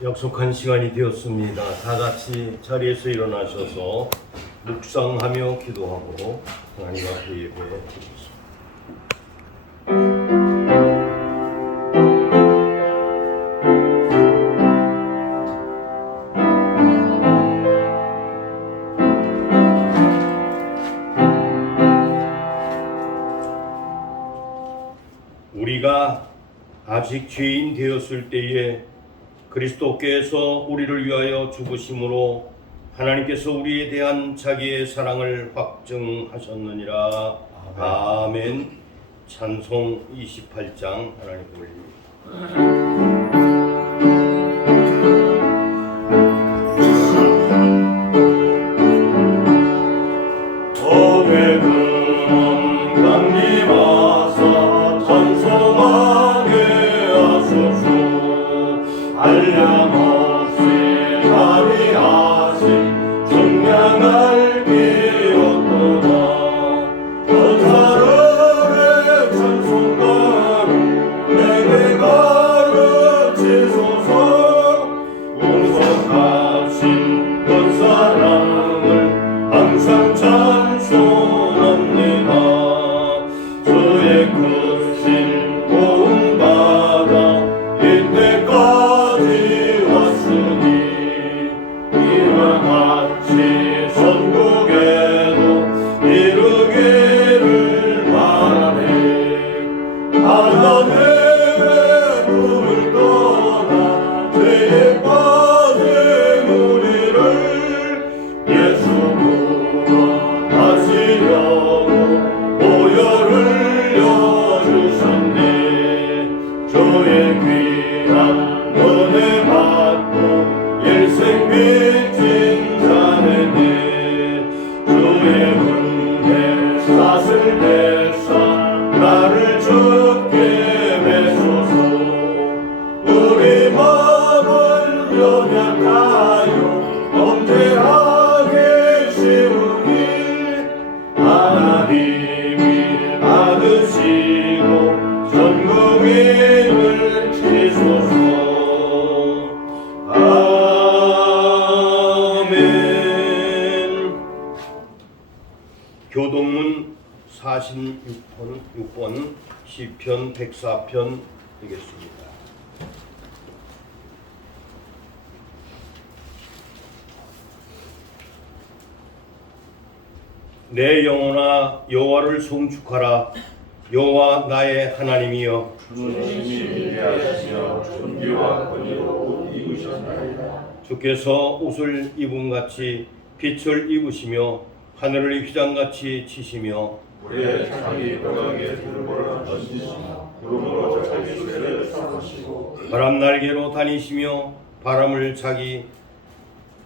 약속한 시간이 되었습니다. 다 같이 자리에서 일어나셔서 묵상하며 기도하고 하나님 앞에 예배해 드리겠습니다. 우리가 아직 죄인 되었을 때에 그리스도께서 우리를 위하여 죽으심으로 하나님께서 우리에 대한 자기의 사랑을 확증하셨느니라. 아멘. 찬송 28장 하나님 올립니다. 교동문 46번 시편 104편 되겠습니다. 내 영혼아 여호와를 송축하라. 여호와 나의 하나님이여 주님이 위대하시며 존귀와 권위로 옷 입으셨나이다. 주께서 옷을 입은 같이 빛을 입으시며 하늘을 휘장같이 치시며 물에 자기 뼈다귀에 들보를 던지시며 구름으로 자기 수레를 삼으시고 바람 날개로 다니시며 바람을 자기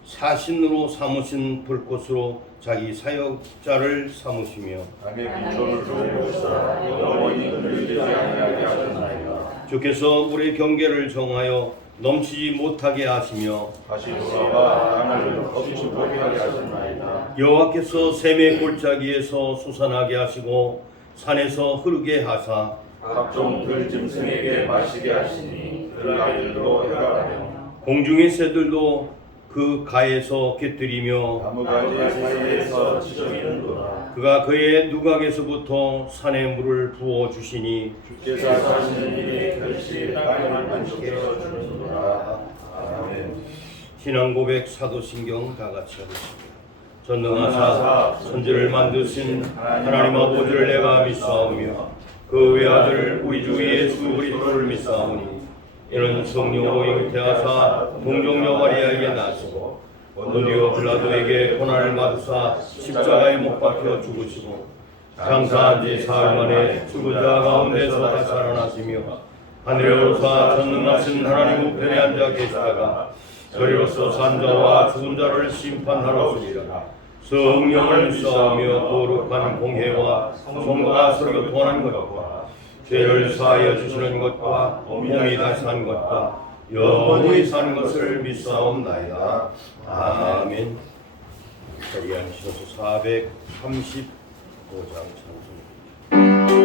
사신으로 삼으신 불꽃으로 자기 사역자를 삼으시며 남의 빈손을 도우시사 영원히 흔들리지 아니하게 하셨나이다. 주께서 물의 경계를 정하여 넘치지 못하게 하시며 다시 돌아와 땅을 거기지 못하게 하셨나이다. 여호와께서 샘의 골짜기에서 솟아나게 하시고 산에서 흐르게 하사 각종 들짐승에게 마시게 하시니 들아이들로 해가라며 공중의 새들도 그 가에서 깃들이며 나무가지 사이에서 지저귀는도다. 그가 그의 누각에서부터 산의 물을 부어 주시니 주께서 하시는 일이 결시 땅을 만족해서 주는도다. 아멘. 신앙 고백 사도신경 다 같이 하겠습니다. 전능하사 천지를 만드신 하나님 아버지를 내가 믿사오며 그 외아들 우리 주 예수 그리스도를 믿사오니 이는 성령으로 잉태하사 동정녀 마리아에게 나시고 본디오 빌라도에게 고난을 받으사 십자가에 못 박혀 죽으시고 장사한 지 사흘 만에 죽은 자 가운데서 다시 살아나시며 하늘에 오르사 전능하신 하나님 우편에 앉아 계시다가 저리로서 산 자와 죽은 자를 심판하러 오시리라. 성령을 믿사오며 거룩한 공회와 성도가 서로 교통하는 것과 죄를 사하여 주시는 것과 몸이 다시 산 것과 영원히 산 것을 믿사옵나이다. 아멘. 자리에 앉으셔서 435장 찬송.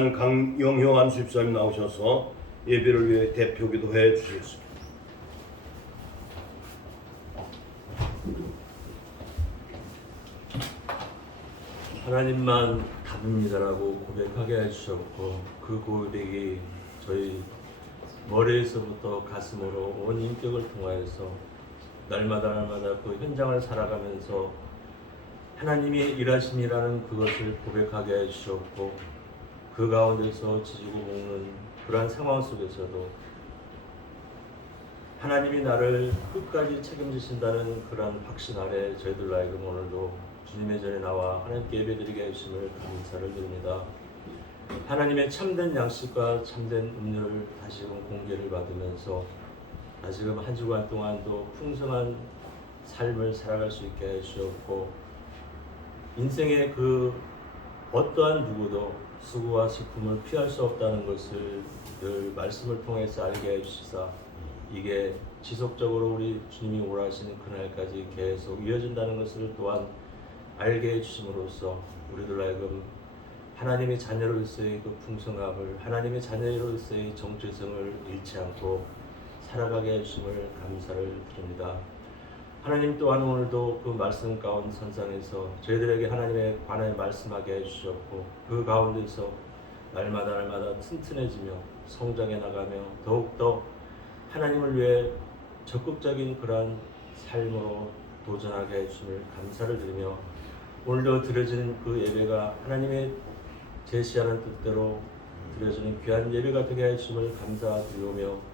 시간 강영효 안수집사님 나오셔서 예배를 위해 대표 기도해 주시겠습니다. 하나님만 답입니다라고 고백하게 해주셨고, 그 고백이 저희 머리에서부터 가슴으로 온 인격을 통하여서 날마다 그 현장을 살아가면서 하나님의 일하심이라는 그것을 고백하게 해주셨고, 그 가운데서 지지고 볶는 그러한 상황 속에서도 하나님이 나를 끝까지 책임지신다는 그러한 확신 아래 저희들 하여금 오늘도 주님의 전에 나와 하나님께 예배드리게 해주심을 감사를 드립니다. 하나님의 참된 양식과 참된 음료를 다시금 공개를 받으면서 다시금 한 주간 동안도 풍성한 삶을 살아갈 수 있게 해주셨고, 인생의 그 어떠한 누구도 수고와 슬픔을 피할 수 없다는 것을 늘 말씀을 통해서 알게 해주시사, 이게 지속적으로 우리 주님이 오라시는 그날까지 계속 이어진다는 것을 또한 알게 해주심으로써 우리들 하여금 하나님의 자녀로서의 그 풍성함을, 하나님의 자녀로서의 정체성을 잃지 않고 살아가게 해주심을 감사를 드립니다. 하나님 또한 오늘도 그 말씀 가운데 선상에서 저희들에게 하나님의 관하여 말씀하게 해주셨고, 그 가운데서 날마다 튼튼해지며 성장해 나가며 더욱더 하나님을 위해 적극적인 그러한 삶으로 도전하게 해주심을 감사를 드리며, 오늘도 드려지는 그 예배가 하나님의 제시하는 뜻대로 드려지는 귀한 예배가 되게 해주심을 감사드리오며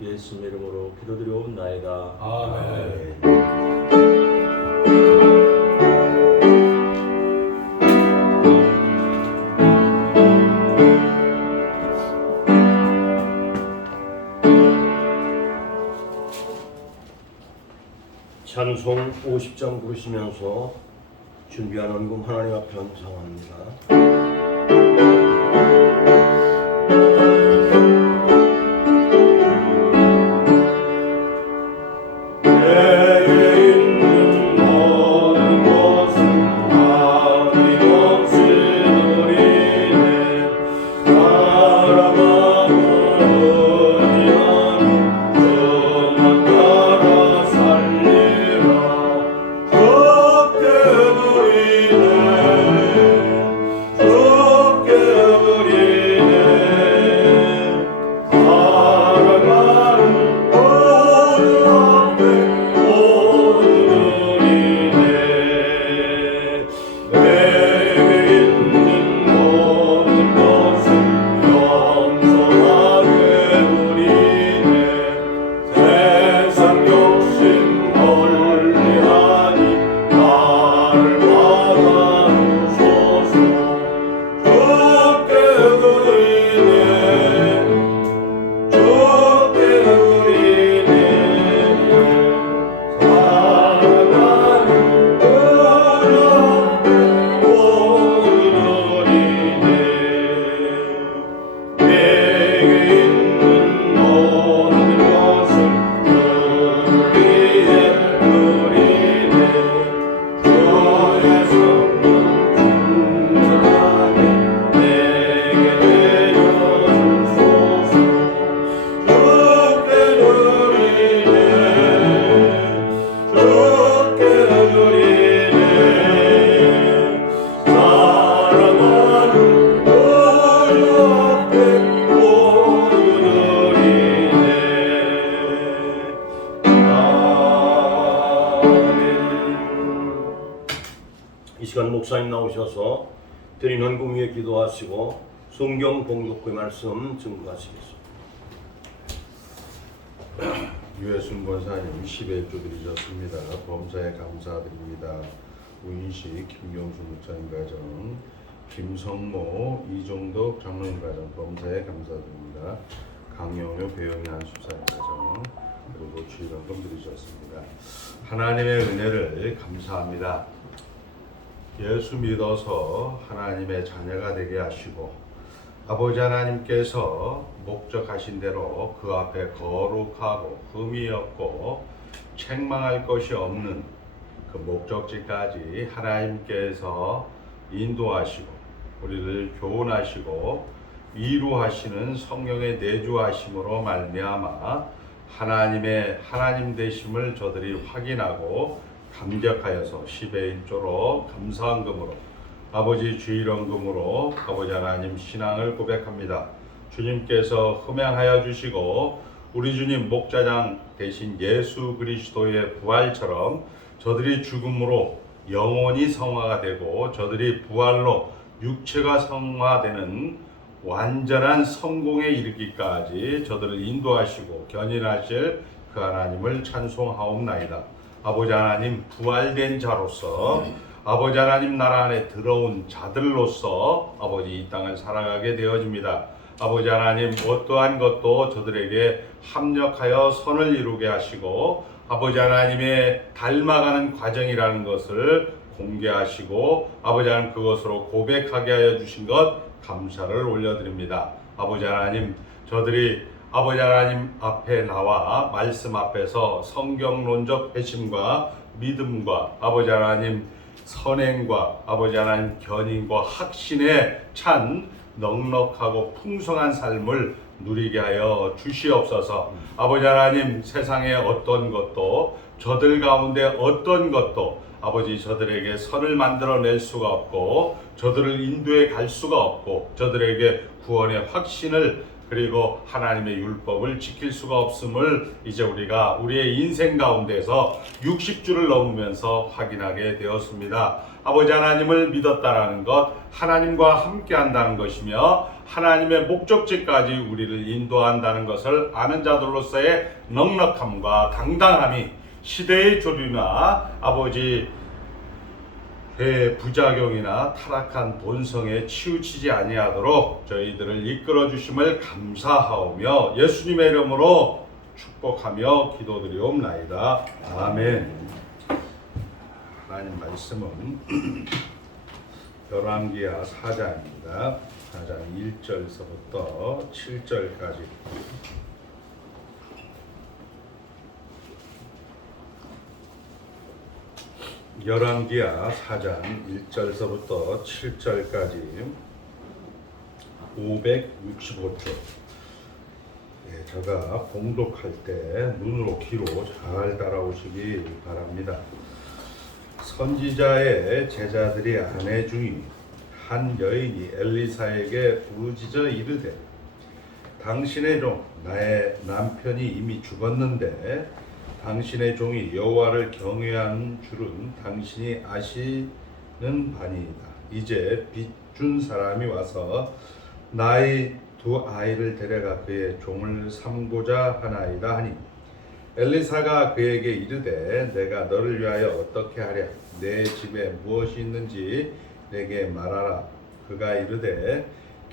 예수님 이름으로 기도드리옵나이다. 아멘. 찬송 50장 부르시면서 준비한 헌금 하나님 앞에 헌상합니다. 이 시간 목사님 나오셔서 드린 헌금 위에 기도하시고 성경 봉독의 말씀 증거하시겠습니다. 유해순 권사님 10회 드리셨습니다. 범사에 감사드립니다. 우인식 김경수 목사님 가정, 김성모 이종덕 장로님 가정 범사에 감사드립니다. 강영효 배영희 안수사님 가정 그리고 주일헌금 드리셨습니다. 하나님의 은혜를 감사합니다. 예수 믿어서 하나님의 자녀가 되게 하시고 아버지 하나님께서 목적하신 대로 그 앞에 거룩하고 흠이 없고 책망할 것이 없는 그 목적지까지 하나님께서 인도하시고 우리를 교훈하시고 위로하시는 성령의 내주하심으로 말미암아 하나님의 하나님 되심을 저들이 확인하고 감격하여서 10의 1조로 감사한 금으로 아버지 주일원금으로 아버지 하나님 신앙을 고백합니다. 주님께서 흠양하여 주시고 우리 주님 목자장 대신 예수 그리스도의 부활처럼 저들이 죽음으로 영혼이 성화가 되고 저들이 부활로 육체가 성화되는 완전한 성공에 이르기까지 저들을 인도하시고 견인하실 그 하나님을 찬송하옵나이다. 아버지 하나님 부활된 자로서 아버지 하나님 나라 안에 들어온 자들로서 아버지 이 땅을 살아가게 되어집니다. 아버지 하나님 어떠한 것도 저들에게 합력하여 선을 이루게 하시고 아버지 하나님의 닮아가는 과정이라는 것을 공개하시고 아버지 하나님 그것으로 고백하게 하여 주신 것 감사를 올려드립니다. 아버지 하나님 저들이 아버지 하나님 앞에 나와 말씀 앞에서 성경론적 회심과 믿음과 아버지 하나님 선행과 아버지 하나님 견인과 확신에 찬 넉넉하고 풍성한 삶을 누리게 하여 주시옵소서. 아버지 하나님 세상의 어떤 것도 저들 가운데 어떤 것도 아버지 저들에게 선을 만들어낼 수가 없고 저들을 인도해 갈 수가 없고 저들에게 구원의 확신을 그리고 하나님의 율법을 지킬 수가 없음을 이제 우리가 우리의 인생 가운데서 60주를 넘으면서 확인하게 되었습니다. 아버지 하나님을 믿었다라는 것, 하나님과 함께 한다는 것이며 하나님의 목적지까지 우리를 인도한다는 것을 아는 자들로서의 넉넉함과 당당함이 시대의 조류나 아버지 부작용이나 타락한 본성에 치우치지 아니하도록 저희들을 이끌어 주심을 감사하오며 예수님의 이름으로 축복하며 기도드리옵나이다. 아멘. 하나님 말씀은 열왕기하 4장입니다. 4장 1절서부터 7절까지 열왕기하 4장 1절서부터 7절까지 565쪽. 제가 봉독할 때 눈으로 귀로 잘 따라오시기 바랍니다. 선지자의 제자들이 아내 중에 한 여인이 엘리사에게 부르짖어 이르되 당신의 종 나의 남편이 이미 죽었는데 당신의 종이 여호와를 경외하는 줄은 당신이 아시는 바니이다. 이제 빚준 사람이 와서 나의 두 아이를 데려가 그의 종을 삼고자 하나이다 하니 엘리사가 그에게 이르되 내가 너를 위하여 어떻게 하랴? 내 집에 무엇이 있는지 내게 말하라. 그가 이르되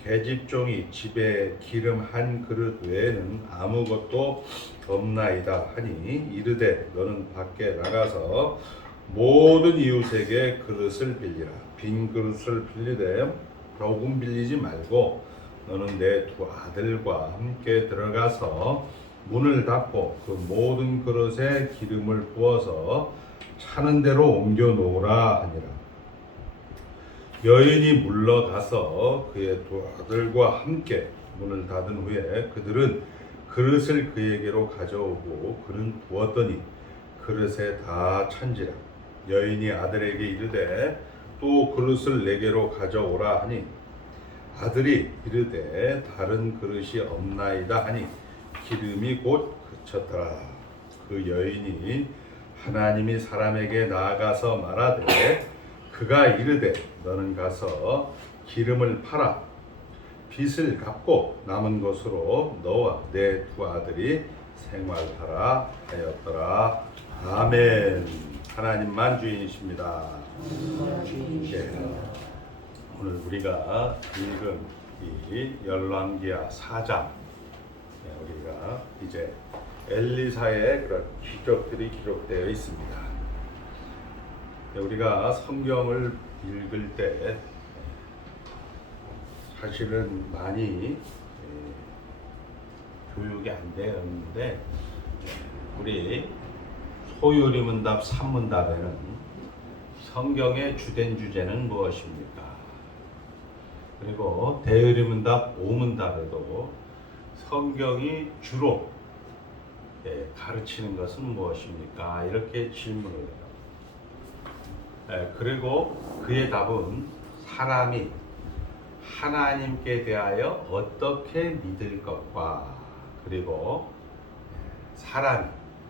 계집종이 집에 기름 한 그릇 외에는 아무것도 없나이다 하니 이르되 너는 밖에 나가서 모든 이웃에게 그릇을 빌리라. 빈 그릇을 빌리되 조금 빌리지 말고 너는 내 두 아들과 함께 들어가서 문을 닫고 그 모든 그릇에 기름을 부어서 차는 대로 옮겨 놓으라 하니라. 여인이 물러가서 그의 두 아들과 함께 문을 닫은 후에 그들은 그릇을 그에게로 가져오고 그는 부었더니 그릇에 다 찬지라. 여인이 아들에게 이르되 또 그릇을 내게로 가져오라 하니 아들이 이르되 다른 그릇이 없나이다 하니 기름이 곧 그쳤더라. 그 여인이 하나님이 사람에게 나아가서 말하되 그가 이르되 너는 가서 기름을 팔아 빚을 갚고 남은 것으로 너와 내 두 아들이 생활하라 하였더라. 아멘. 하나님만 주인이십니다. 오늘 우리가 읽은 이 열왕기하 4장 우리가 이제 엘리사의 그런 기적들이 기록되어 있습니다. 우리가 성경을 읽을 때 사실은 많이 교육이 안 되었는데 우리 소요리문답 3문답에는 성경의 주된 주제는 무엇입니까? 그리고 대의문답, 오문답에도 성경이 주로 가르치는 것은 무엇입니까? 이렇게 질문을 해요. 그리고 그의 답은 사람이 하나님께 대하여 어떻게 믿을 것과 그리고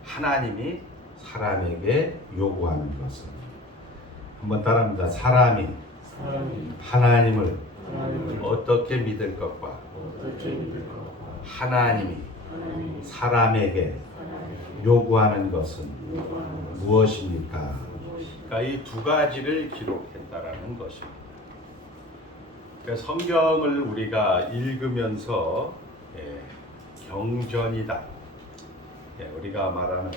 하나님이 사람에게 요구하는 것은 한번 따라합니다. 사람이 하나님을 어떻게 믿을 것과 하나님이 사람에게 요구하는 것은 무엇입니까? 그러니까 이 두 가지를 기록했다라는 것입니다. 그러니까 성경을 우리가 읽으면서 경전이다. 우리가 말하는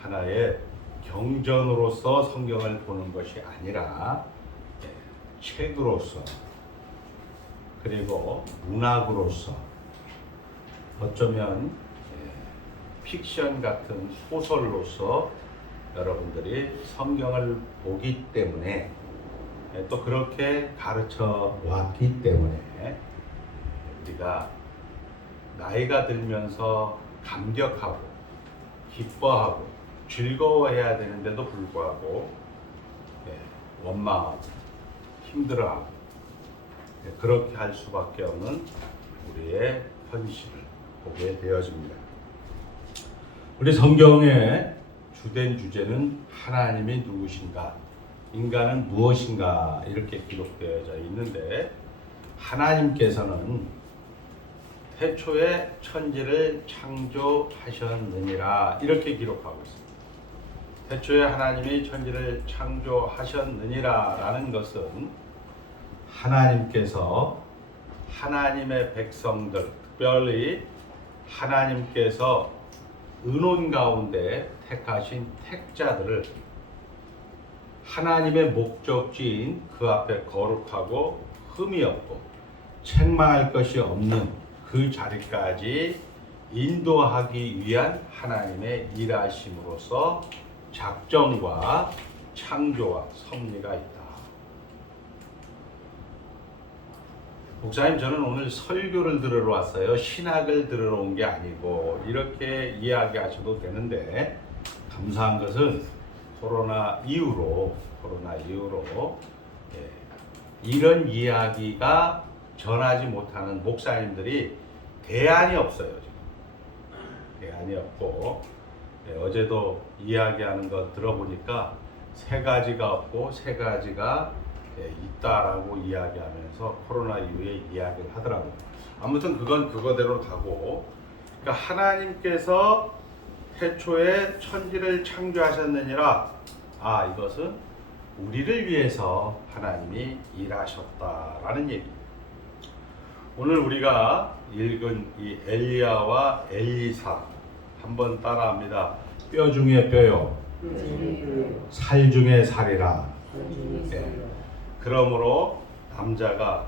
하나의 경전으로서 성경을 보는 것이 아니라 책으로서 그리고 문학으로서 어쩌면 픽션 같은 소설로서 여러분들이 성경을 보기 때문에 또 그렇게 가르쳐 왔기 때문에 우리가 나이가 들면서 감격하고 기뻐하고 즐거워해야 되는데도 불구하고 원망하고 힘들어하고 그렇게 할 수밖에 없는 우리의 현실을 보게 되어집니다. 우리 성경의 주된 주제는 하나님이 누구신가, 인간은 무엇인가 이렇게 기록되어져 있는데 하나님께서는 태초에 천지를 창조하셨느니라 이렇게 기록하고 있습니다. 태초에 하나님이 천지를 창조하셨느니라 라는 것은 하나님께서 하나님의 백성들, 특별히 하나님께서 은혼 가운데 택하신 택자들을 하나님의 목적지인 그 앞에 거룩하고 흠이 없고 책망할 것이 없는 그 자리까지 인도하기 위한 하나님의 일하심으로서 작정과 창조와 섭리가 있다. 목사님, 저는 오늘 설교를 들으러 왔어요. 신학을 들으러 온 게 아니고 이렇게 이야기하셔도 되는데 감사한 것은 코로나 이후로 이런 이야기가 전하지 못하는 목사님들이 대안이 없어요. 지금. 대안이 없고 어제도 이야기하는 거 들어보니까 세 가지가 없고 세 가지가 있다라고 이야기하면서 코로나 이후에 이야기를 하더라고요. 아무튼 그건 그거대로 가고, 그러니까 하나님께서 태초에 천지를 창조하셨느니라. 이것은 우리를 위해서 하나님이 일하셨다라는 얘기입니다. 오늘 우리가 읽은 이 엘리야와 엘리사 한번 따라합니다. 뼈 중에 뼈요, 살 중에 살이라. 그러므로 남자가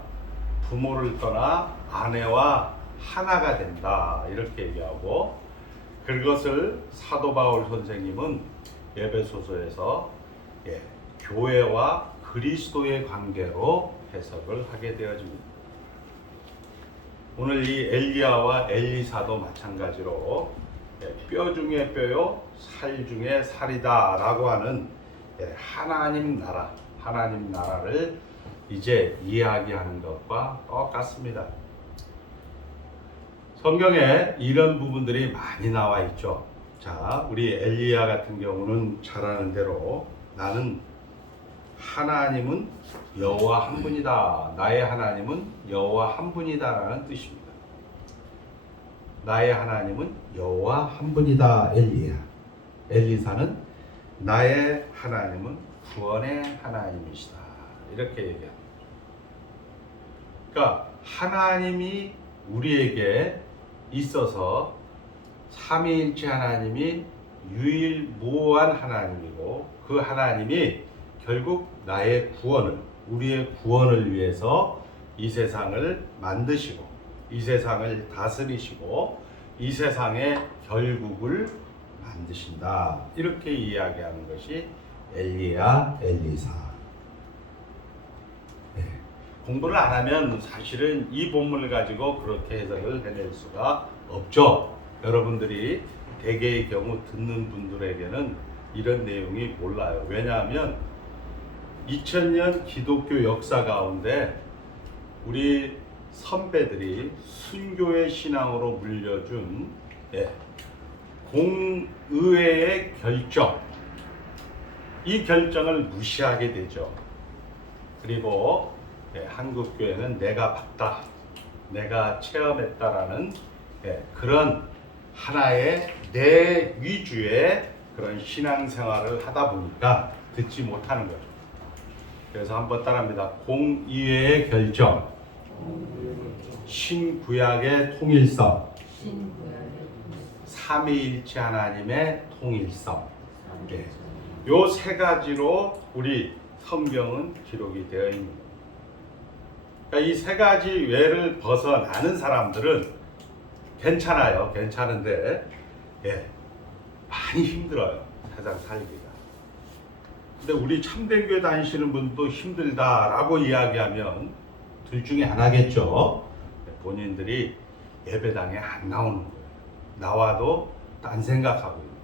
부모를 떠나 아내와 하나가 된다 이렇게 얘기하고, 그것을 사도 바울 선생님은 에베소서에서 교회와 그리스도의 관계로 해석을 하게 되어집니다. 오늘 이 엘리야와 엘리사도 마찬가지로 뼈 중에 뼈요 살 중에 살이다 라고 하는 하나님 나라를 이제 이야기하는 것과 똑같습니다. 성경에 이런 부분들이 많이 나와 있죠. 자, 우리 엘리야 같은 경우는 잘 아는 대로 나는 하나님은 여호와 한 분이다. 나의 하나님은 여호와 한 분이다라는 뜻입니다. 나의 하나님은 여호와 한 분이다. 엘리야. 엘리사는 나의 하나님은 구원의 하나님이시다. 이렇게 얘기합니다. 그러니까 하나님이 우리에게 있어서 삼위일체 하나님이 유일무한 하나님이고, 그 하나님이 결국 나의 구원을, 우리의 구원을 위해서 이 세상을 만드시고 이 세상을 다스리시고 이 세상의 결국을 만드신다. 이렇게 이야기하는 것이 엘리야, 엘리사. 공부를 안 하면 사실은 이 본문을 가지고 그렇게 해석을 해낼 수가 없죠. 여러분들이 대개의 경우 듣는 분들에게는 이런 내용이 몰라요. 왜냐하면 2000년 기독교 역사 가운데 우리 선배들이 순교의 신앙으로 물려준 공의회의 결정, 이 결정을 무시하게 되죠. 그리고 한국교회는 내가 봤다, 내가 체험했다라는 그런 하나의 내 위주의 그런 신앙생활을 하다 보니까 듣지 못하는 거죠. 그래서 한번 따라합니다. 공의회의 결정, 신구약의 통일성, 삼위일체 하나님의 통일성, 요 세 가지로 우리 성경은 기록이 되어 있는 거예요. 그러니까 이 세 가지 외를 벗어나는 사람들은 괜찮아요. 괜찮은데 많이 힘들어요. 세상 살기가. 근데 우리 참된 교회 다니시는 분도 힘들다라고 이야기하면 둘 중에 하나겠죠. 본인들이 예배당에 안 나오는 거예요. 나와도 딴 생각하고 있는 거예요.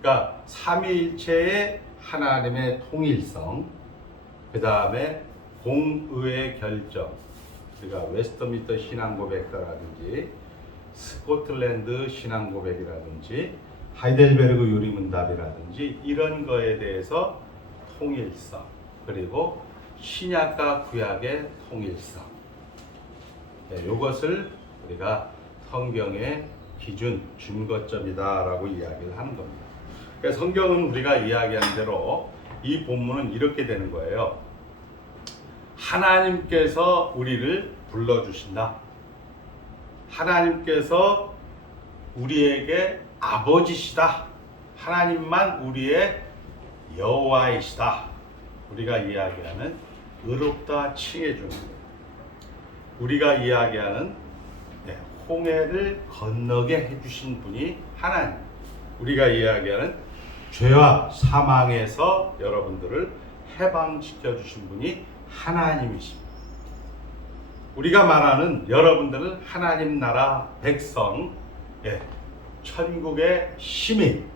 그러니까 삼위일체의 하나님의 통일성, 그 다음에 공의의 결정, 우리가 웨스트민스터 신앙고백서라든지 스코틀랜드 신앙고백이라든지 하이델베르그 요리문답이라든지 이런 거에 대해서 통일성, 그리고 신약과 구약의 통일성, 이것을 우리가 성경의 기준, 준거점이다라고 이야기를 하는 겁니다. 그러니까 성경은 우리가 이야기한 대로 이 본문은 이렇게 되는 거예요. 하나님께서 우리를 불러주신다. 하나님께서 우리에게 아버지시다. 하나님만 우리의 여호와이시다. 우리가 이야기하는 의롭다 칭해주는 거예요. 우리가 이야기하는 홍해를 건너게 해주신 분이 하나님. 우리가 이야기하는 죄와 사망에서 여러분들을 해방시켜 주신 분이 하나님이십니다. 우리가 말하는 여러분들은 하나님 나라 백성, 천국의 시민,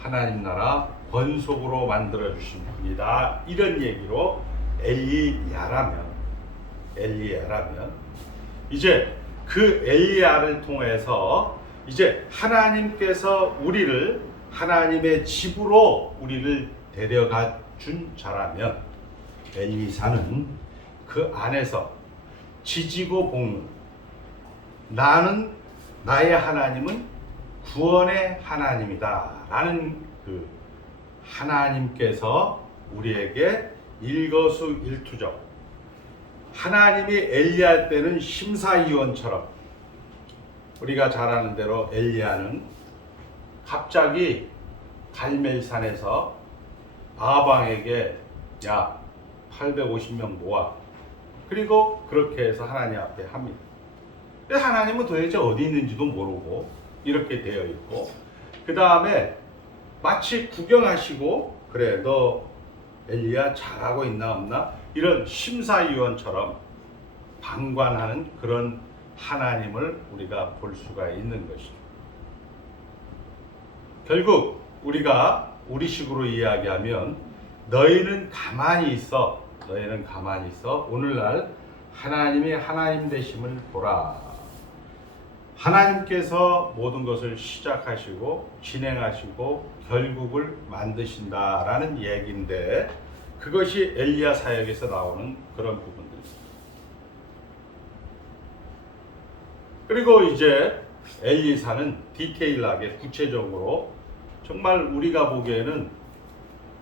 하나님 나라 권속으로 만들어 주신 분이다. 이런 얘기로 엘리야라면 이제 그 엘리야를 통해서 이제 하나님께서 우리를 하나님의 집으로 우리를 데려가 준 자라면 엘리사는 그 안에서 지지고 볶는, 나의 하나님은 구원의 하나님이다 라는 그 하나님께서 우리에게 일거수일투족, 하나님이 엘리야 때는 심사위원처럼, 우리가 잘 아는 대로 엘리야는 갑자기 갈멜산에서 아방에게 850명 모아, 그리고 그렇게 해서 하나님 앞에 합니다. 근데 하나님은 도대체 어디 있는지도 모르고 이렇게 되어 있고, 그 다음에 마치 구경하시고, 그래 너 엘리야 잘하고 있나 없나 이런 심사위원처럼 방관하는 그런 하나님을 우리가 볼 수가 있는 것이죠. 결국 우리가 우리식으로 이야기하면 너희는 가만히 있어, 오늘날 하나님이 하나님 되심을 보라. 하나님께서 모든 것을 시작하시고 진행하시고 결국을 만드신다라는 얘기인데, 그것이 엘리야 사역에서 나오는 그런 부분들입니다. 그리고 이제 엘리사는 디테일하게 구체적으로 정말 우리가 보기에는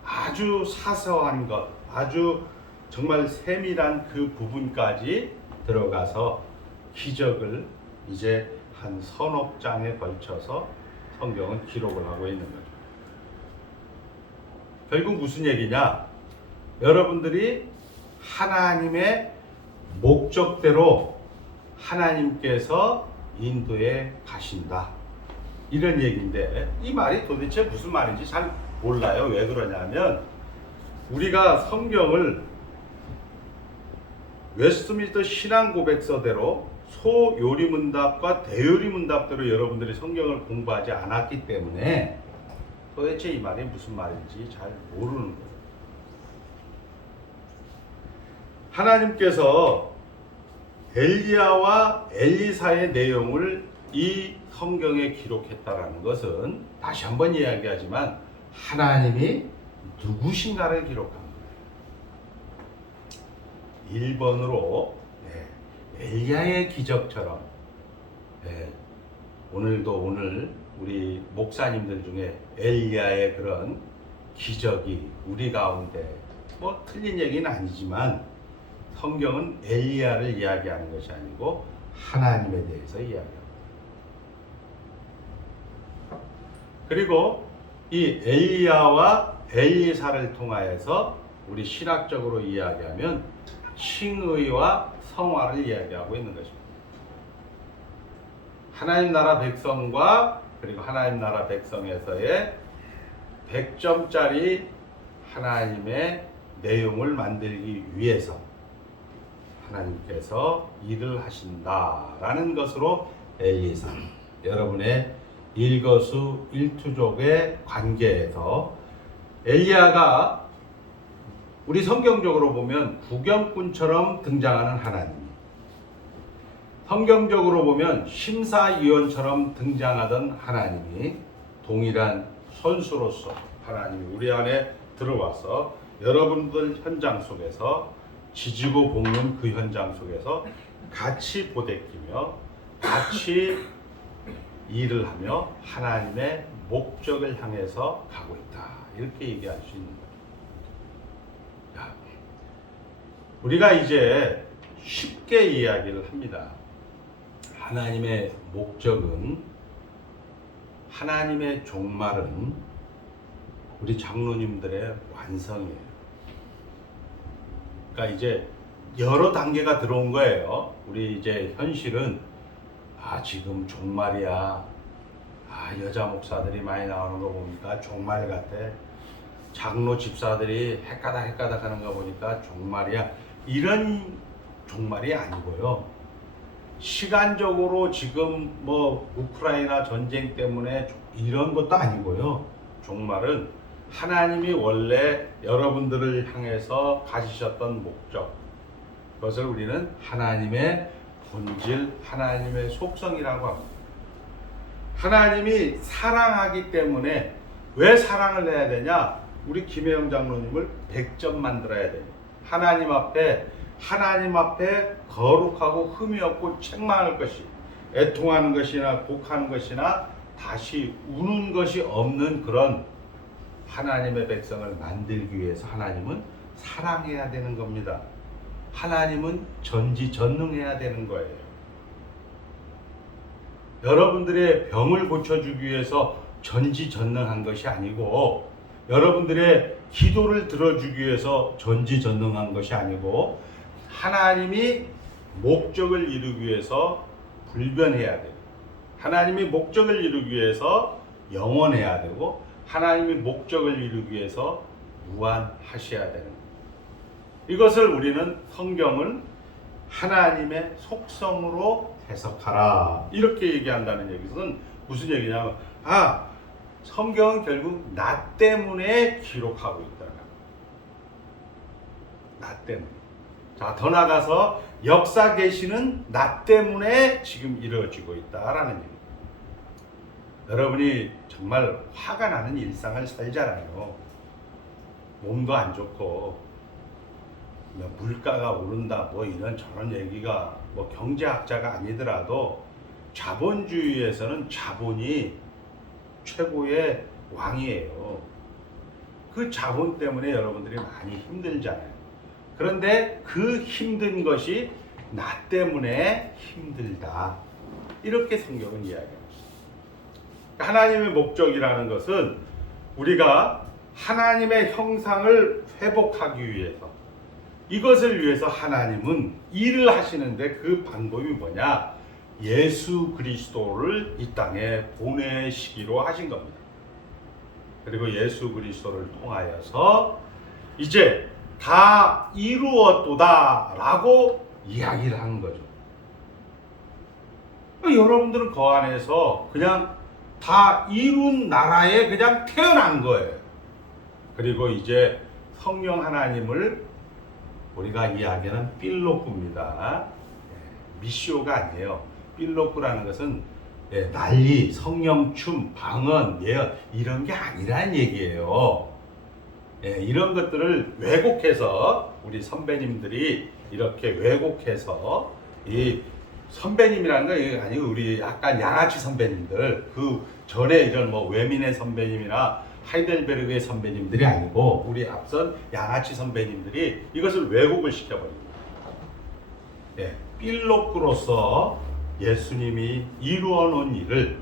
아주 사소한 것, 아주 정말 세밀한 그 부분까지 들어가서 기적을 이제 한 서너 장에 걸쳐서 성경은 기록을 하고 있는 거죠. 결국 무슨 얘기냐? 여러분들이 하나님의 목적대로 하나님께서 인도에 가신다, 이런 얘기인데, 이 말이 도대체 무슨 말인지 잘 몰라요. 왜 그러냐면 우리가 성경을 웨스트민스터 신앙 고백서대로 소요리문답과 대요리문답대로 여러분들이 성경을 공부하지 않았기 때문에 도대체 이 말이 무슨 말인지 잘 모르는 거예요. 하나님께서 엘리야와 엘리사의 내용을 이 성경에 기록했다라는 것은 다시 한번 이야기하지만 하나님이 누구신가를 기록한 거예요. 1번으로 엘리야의 기적처럼 오늘 우리 목사님들 중에 엘리야의 그런 기적이 우리 가운데 뭐 틀린 얘기는 아니지만 성경은 엘리야를 이야기하는 것이 아니고 하나님에 대해서 이야기합니다. 그리고 이 엘리야와 엘리사를 통하여서 우리 신학적으로 이야기하면 칭의와 성화를 이야기하고 있는 것입니다. 하나님 나라 백성과 그리고 하나님 나라 백성에서의 100점짜리 하나님의 내용을 만들기 위해서 하나님께서 일을 하신다라는 것으로 엘리사, 여러분의 일거수일투족의 관계에서 엘리야가 우리 성경적으로 보면 구경꾼처럼 등장하는 하나님, 성경적으로 보면 심사위원처럼 등장하던 하나님이 동일한 선수로서 하나님이 우리 안에 들어와서 여러분들 현장 속에서 지지고 볶는 그 현장 속에서 같이 보대끼며 같이 일을 하며 하나님의 목적을 향해서 가고 있다. 이렇게 얘기할 수 있는 거예요. 우리가 이제 쉽게 이야기를 합니다. 하나님의 목적은, 하나님의 종말은 우리 장로님들의 완성이에요. 그러니까 이제 여러 단계가 들어온 거예요. 우리 이제 현실은 지금 종말이야. 여자 목사들이 많이 나오는 거 보니까 종말 같아. 장로 집사들이 헷가닥 하는 거 보니까 종말이야. 이런 종말이 아니고요. 시간적으로 지금 뭐 우크라이나 전쟁 때문에 이런 것도 아니고요. 종말은 하나님이 원래 여러분들을 향해서 가지셨던 목적, 그것을 우리는 하나님의 본질, 하나님의 속성이라고 합니다. 하나님이 사랑하기 때문에 왜 사랑을 해야 되냐? 우리 김혜영 장로님을 100점 만들어야 돼요. 하나님 앞에 거룩하고 흠이 없고 책망할 것이, 애통하는 것이나 곡하는 것이나 다시 우는 것이 없는 그런 하나님의 백성을 만들기 위해서 하나님은 사랑해야 되는 겁니다. 하나님은 전지전능해야 되는 거예요. 여러분들의 병을 고쳐주기 위해서 전지전능한 것이 아니고, 여러분들의 기도를 들어주기 위해서 전지전능한 것이 아니고, 하나님이 목적을 이루기 위해서 불변해야 되고, 하나님이 목적을 이루기 위해서 영원해야 되고, 하나님이 목적을 이루기 위해서 무한하셔야 되는 거예요. 이것을 우리는 성경을 하나님의 속성으로 해석하라, 이렇게 얘기한다는 얘기는 무슨 얘기냐면, 성경은 결국 나 때문에 기록하고 있다. 나 때문에. 자, 더 나가서 역사 계시는 나 때문에 지금 이루어지고 있다라는 얘기입니다. 여러분이 정말 화가 나는 일상을 살잖아요. 몸도 안 좋고 물가가 오른다 뭐 이런 저런 얘기가 뭐 경제학자가 아니더라도 자본주의에서는 자본이 최고의 왕이에요. 그 자본 때문에 여러분들이 많이 힘들잖아요. 그런데 그 힘든 것이 나 때문에 힘들다, 이렇게 성경은 이야기합니다. 하나님의 목적이라는 것은 우리가 하나님의 형상을 회복하기 위해서, 이것을 위해서 하나님은 일을 하시는데 그 방법이 뭐냐? 예수 그리스도를 이 땅에 보내시기로 하신 겁니다. 그리고 예수 그리스도를 통하여서 이제 다 이루었도다 라고 이야기를 하는 거죠. 여러분들은 그 안에서 그냥 다 이룬 나라에 그냥 태어난 거예요. 그리고 이제 성령 하나님을 우리가 이야기하는 필로쿠입니다. 미시오가 아니에요. 필로쿠라는 것은 난리, 성령춤, 방언, 예언 이런 게 아니란 얘기예요. 이런 것들을 왜곡해서 우리 선배님들이 이렇게 왜곡해서 이 선배님이라는 거 아니고 우리 약간 양아치 선배님들 그 전에 이런 뭐 외민의 선배님이나 하이델베르그의 선배님들이 아니고 우리 앞선 양아치 선배님들이 이것을 왜곡을 시켜버립니다. 필로크로서 예수님이 이루어 놓은 일을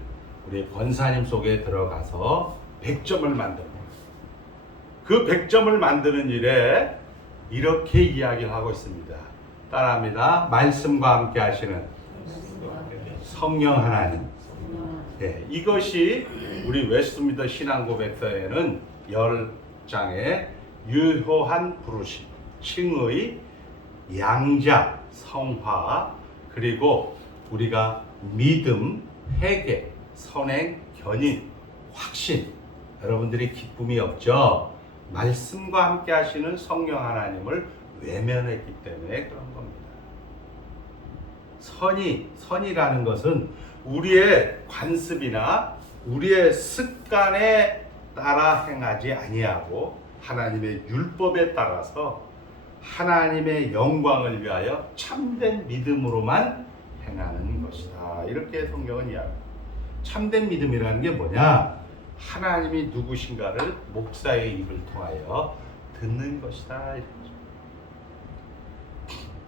우리 권사님 속에 들어가서 100점을 만드는 거예요. 그 100점을 만드는 일에 이렇게 이야기를 하고 있습니다. 따라합니다. 말씀과 함께 하시는 성령 하나님. 이것이 우리 웨스트민스터 신앙고백서에는 10장의 유효한 부르심, 칭의, 양자, 성화, 그리고 우리가 믿음, 회개, 선행, 견인, 확신. 여러분들이 기쁨이 없죠? 말씀과 함께 하시는 성령 하나님을 외면했기 때문에 그런 겁니다. 선이라는 것은 우리의 관습이나 우리의 습관에 따라 행하지 아니하고 하나님의 율법에 따라서 하나님의 영광을 위하여 참된 믿음으로만 행하는 것이다. 이렇게 성경은 이야기합니다. 참된 믿음이라는 게 뭐냐? 하나님이 누구신가를 목사의 입을 통하여 듣는 것이다.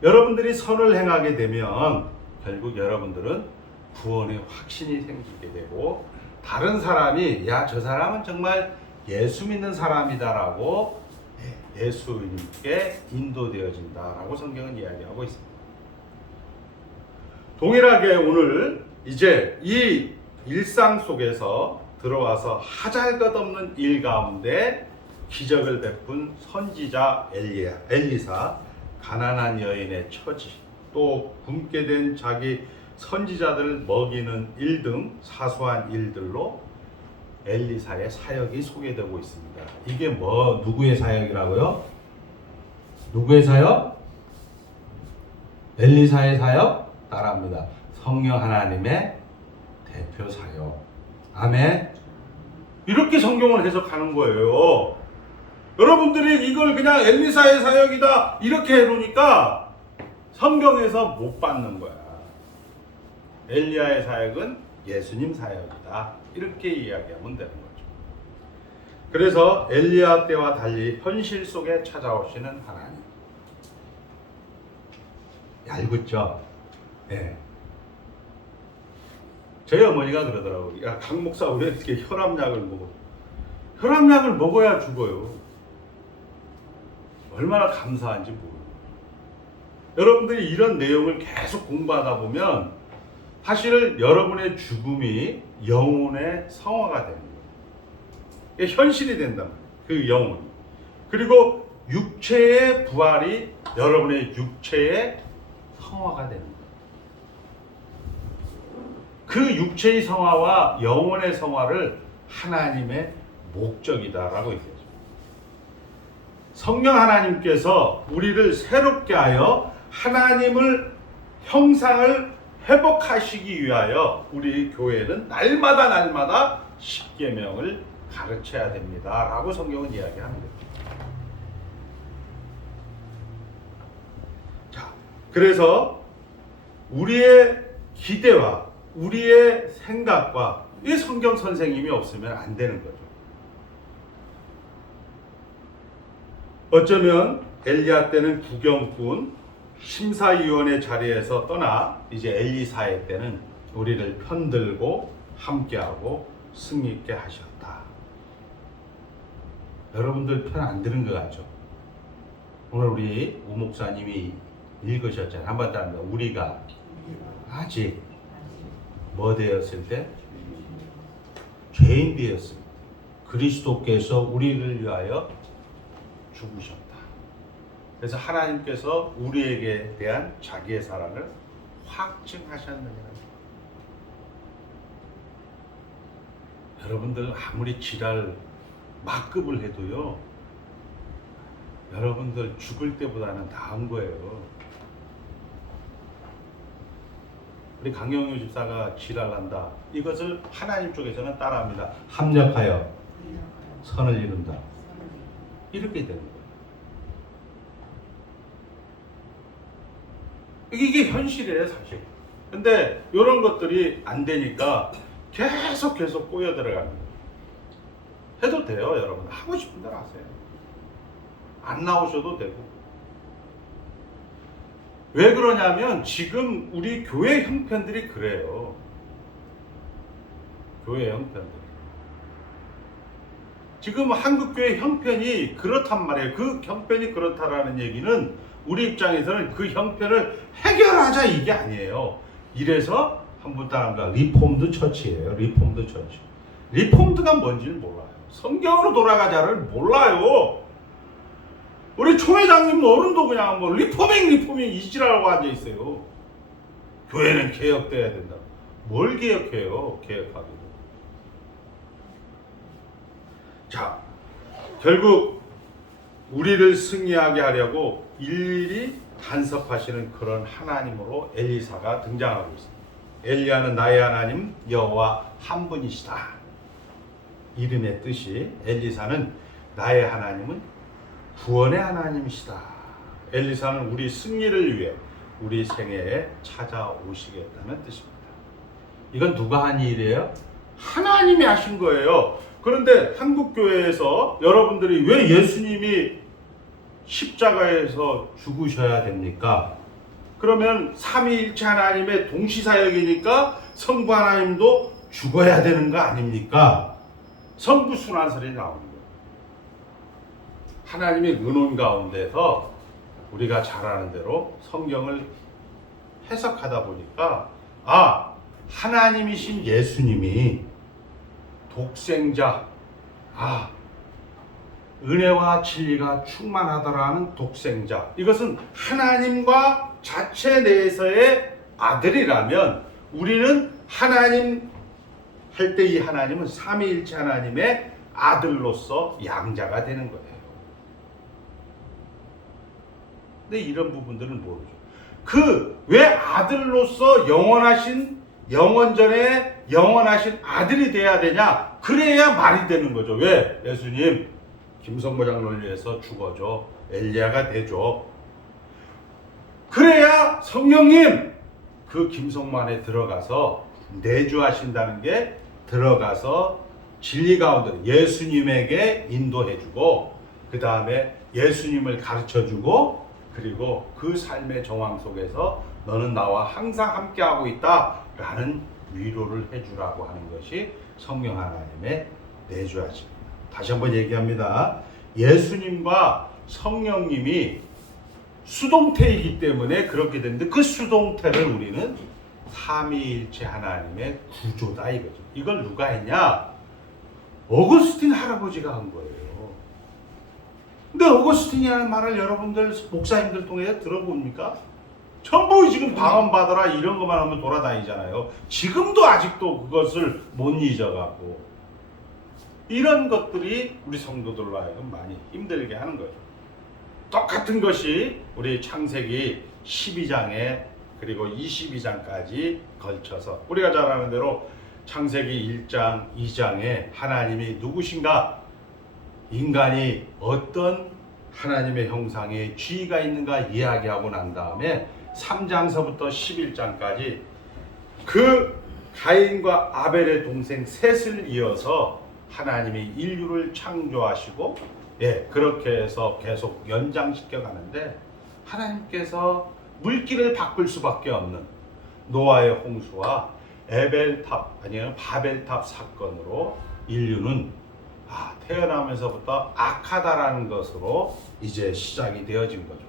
여러분들이 선을 행하게 되면 결국 여러분들은 구원의 확신이 생기게 되고 다른 사람이 야, 저 사람은 정말 예수 믿는 사람이다라고 예수님께 인도되어진다라고 성경은 이야기하고 있습니다. 동일하게 오늘 이제 이 일상 속에서 들어와서 하잘것없는 일 가운데 기적을 베푼 선지자 엘리사, 가난한 여인의 처지, 또 굶게 된 자기 선지자들을 먹이는 일 등 사소한 일들로 엘리사의 사역이 소개되고 있습니다. 이게 누구의 사역이라고요? 누구의 사역? 엘리사의 사역? 따라합니다. 성령 하나님의 대표 사역. 아멘. 이렇게 성경을 해석하는 거예요. 여러분들이 이걸 그냥 엘리사의 사역이다 이렇게 해놓으니까 성경에서 못 받는 거야. 엘리야의 사역은 예수님 사역이다. 이렇게 이야기하면 되는 거죠. 그래서 엘리야 때와 달리 현실 속에 찾아오시는 하나님. 얄궂죠? 네. 저희 어머니가 그러더라고요. 야, 강 목사 왜 이렇게 혈압약을 먹어? 혈압약을 먹어야 죽어요. 얼마나 감사한지 모르고. 여러분들이 이런 내용을 계속 공부하다 보면 사실 여러분의 죽음이 영혼의 성화가 되는 거예요. 현실이 된단 말이에요. 그 영혼이. 그리고 육체의 부활이 여러분의 육체의 성화가 되는 거예요. 그 육체의 성화와 영혼의 성화를 하나님의 목적이다라고 얘기하죠. 성령 하나님께서 우리를 새롭게 하여 하나님을 형상을 회복하시기 위하여 우리 교회는 날마다 십계명을 가르쳐야 됩니다 라고 성경은 이야기합니다. 자, 그래서 우리의 기대와 우리의 생각과 이 성경 선생님이 없으면 안 되는 거죠. 어쩌면 엘리야 때는 구경꾼, 심사위원의 자리에서 떠나 이제 엘리사의 때는 우리를 편들고 함께하고 승리있게 하셨다. 여러분들 편 안 드는 것 같죠? 오늘 우리 우 목사님이 읽으셨잖아요. 한번 더 합니다. 우리가 아직 뭐 되었을 때? 죄인 되었습니다. 그리스도께서 우리를 위하여 죽으셨다. 그래서 하나님께서 우리에게 대한 자기의 사랑을 확증하셨느냐. 여러분들 아무리 지랄 막급을 해도요, 여러분들 죽을 때보다는 나은 거예요. 우리 강영유 집사가 지랄한다, 이것을 하나님 쪽에서는 따라합니다. 합력하여 선을 이룬다, 이렇게 되는 거예요. 이게 현실이에요, 사실. 근데 이런 것들이 안 되니까 계속 꼬여 들어가는 거예요. 해도 돼요, 여러분. 하고 싶은 대로 하세요. 안 나오셔도 되고. 왜 그러냐면 지금 우리 교회 형편들이 그래요. 교회 형편들. 지금 한국교회 형편이 그렇단 말이에요. 그 형편이 그렇다라는 얘기는 우리 입장에서는 그 형편을 해결하자 이게 아니에요. 이래서 한분 따라합니다. 리폼드 처치예요. 리폼드 처치. 리폼드가 뭔지를 몰라요. 성경으로 돌아가자를 몰라요. 우리 총회장님 어른도 그냥 뭐 리포밍 이지라고 앉아 있어요. 교회는 개혁돼야 된다. 뭘 개혁해요? 개혁하기도. 자, 결국 우리를 승리하게 하려고 일일이 간섭하시는 그런 하나님으로 엘리사가 등장하고 있습니다. 엘리야는 나의 하나님 여호와 한 분이시다. 이름의 뜻이 엘리사는 나의 하나님은 구원의 하나님이시다. 엘리사는 우리 승리를 위해 우리 생애에 찾아오시겠다는 뜻입니다. 이건 누가 한 일이에요? 하나님이 하신 거예요. 그런데 한국교회에서 여러분들이 왜 예수님이 십자가에서 죽으셔야 됩니까? 그러면 삼위일체 하나님의 동시사역이니까 성부 하나님도 죽어야 되는 거 아닙니까? 성부순환설이 나오는 거예요. 하나님의 은혼 가운데서 우리가 잘 아는 대로 성경을 해석하다 보니까 하나님이신 예수님이 독생자, 은혜와 진리가 충만하더라는 독생자, 이것은 하나님과 자체 내에서의 아들이라면 우리는 하나님 할 때 이 하나님은 삼위일체 하나님의 아들로서 양자가 되는 거예요. 근데 이런 부분들은 모르죠. 왜 아들로서 영원전에 영원하신 아들이 돼야 되냐? 그래야 말이 되는 거죠. 왜? 예수님 김성모장 논리에서 죽어줘, 엘리야가 되죠. 그래야 성령님 그 김성모 안에 들어가서 내주하신다는 게 들어가서 진리 가운데 예수님에게 인도해주고, 그 다음에 예수님을 가르쳐주고, 그리고 그 삶의 정황 속에서 너는 나와 항상 함께하고 있다 라는 위로를 해주라고 하는 것이 성령 하나님의 내주하십니다. 다시 한번 얘기합니다. 예수님과 성령님이 수동태이기 때문에 그렇게 되는데, 그 수동태를 우리는 삼위일체 하나님의 구조다 이거죠. 이걸 누가 했냐? 어거스틴 할아버지가 한 거예요. 근데 어거스틴이라는 말을 여러분들 목사님들 통해 들어봅니까? 전부 지금 방언받아라 이런 것만 하면 돌아다니잖아요. 지금도 아직도 그것을 못 잊어갖고 이런 것들이 우리 성도들로 하여금 많이 힘들게 하는 거예요. 똑같은 것이 우리 창세기 12장에 그리고 22장까지 걸쳐서 우리가 잘 아는 대로 창세기 1장, 2장에 하나님이 누구신가? 인간이 어떤 하나님의 형상의 지위가 있는가 이야기하고 난 다음에 3장서부터 11장까지 그 가인과 아벨의 동생 셋을 이어서 하나님이 인류를 창조하시고 그렇게 해서 계속 연장시켜 가는데, 하나님께서 물기를 바꿀 수밖에 없는 노아의 홍수와 에벨탑 아니면 바벨탑 사건으로 인류는 태어나면서부터 악하다라는 것으로 이제 시작이 되어진 거죠.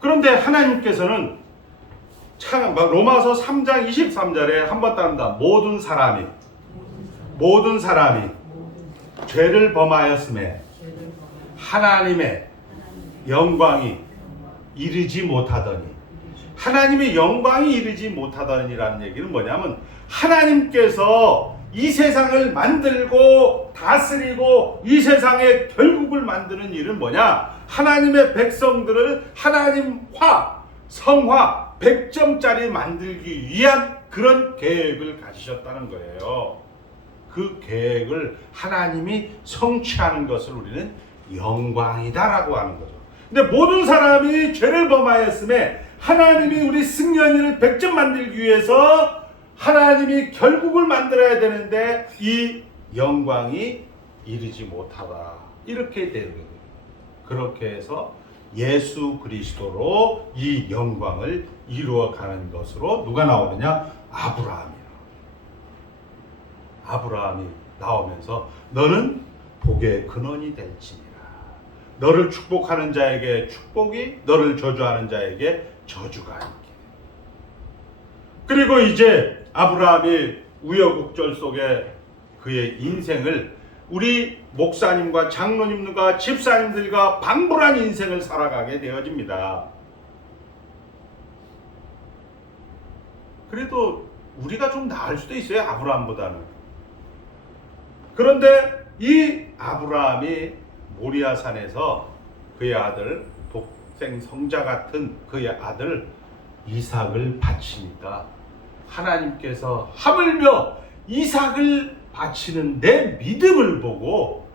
그런데 하나님께서는 로마서 3장 23절에 한번 따릅니다. 모든 사람이 죄를 범하였음에 하나님의 영광이 이르지 못하더니, 하나님의 영광이 이르지 못하더니라는 얘기는 뭐냐면 하나님께서 이 세상을 만들고 다스리고 이 세상의 결국을 만드는 일은 뭐냐? 하나님의 백성들을 하나님화, 성화, 100점짜리 만들기 위한 그런 계획을 가지셨다는 거예요. 그 계획을 하나님이 성취하는 것을 우리는 영광이다라고 하는 거죠. 근데 모든 사람이 죄를 범하였음에 하나님이 우리 승연이를 100점 만들기 위해서 하나님이 결국을 만들어야 되는데 이 영광이 이르지 못하다, 이렇게 되는 거예요. 그렇게 해서 예수 그리스도로 이 영광을 이루어가는 것으로 누가 나오느냐? 아브라함이 나오면서 너는 복의 근원이 될지니라. 너를 축복하는 자에게 축복이, 너를 저주하는 자에게 저주가 있게. 그리고 이제 아브라함이 우여곡절 속에 그의 인생을 우리 목사님과 장로님들과 집사님들과 방불한 인생을 살아가게 되어집니다. 그래도 우리가 좀 나을 수도 있어요, 아브라함보다는. 그런데 이 아브라함이 모리아산에서 그의 아들, 독생 성자 같은 그의 아들 이삭을 바치니까 하나님께서 하물며 이삭을 바치는 내 믿음을 보고